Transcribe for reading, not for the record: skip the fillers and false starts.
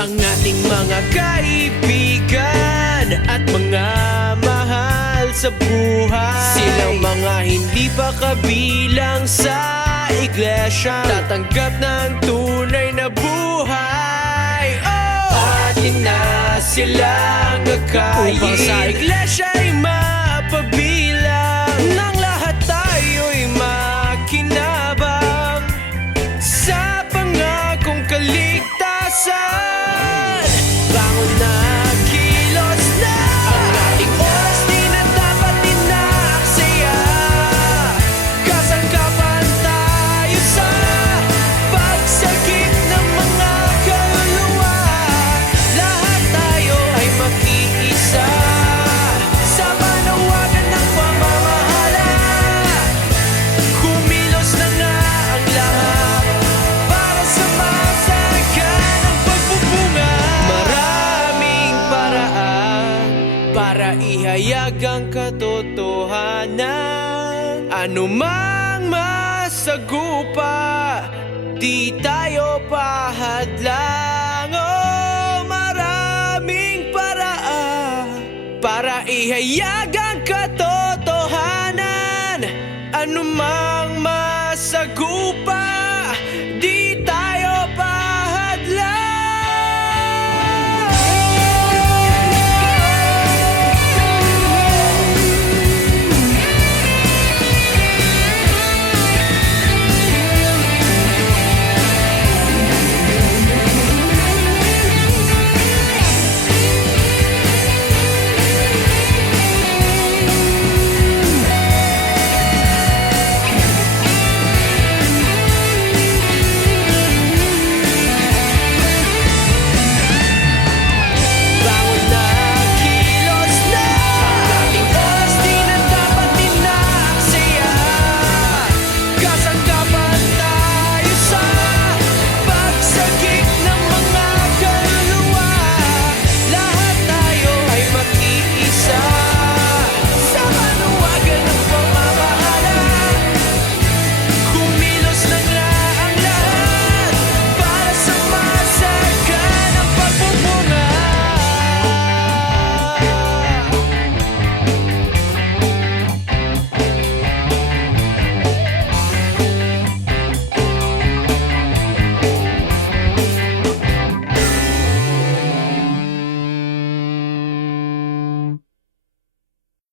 ang ating mga kaibigan at mga mahal sa buhay. Silang mga hindi pa kabilang sa iglesia, tatanggap ng tunay na buhay. Atin na silang gagayin upang sa iglesia ay mapabilang, nang lahat tayo'y makinabang sa pangakong kaligtasan. Bangon na, kilos na, ang ating oras di na dapat inaaksaya. Kasangkapan tayo sa pagsagip ng mga kaluluwa. Lahat tayo ay makiisa sa panawagan ng pamamahala. Kumilos na nga ang lahat para sa masaganang pagbubunga. Maraming paraan para ihayag ang katotohanan. Ano mang masagupa, di tayo pahadlang. Maraming paraan para ihayag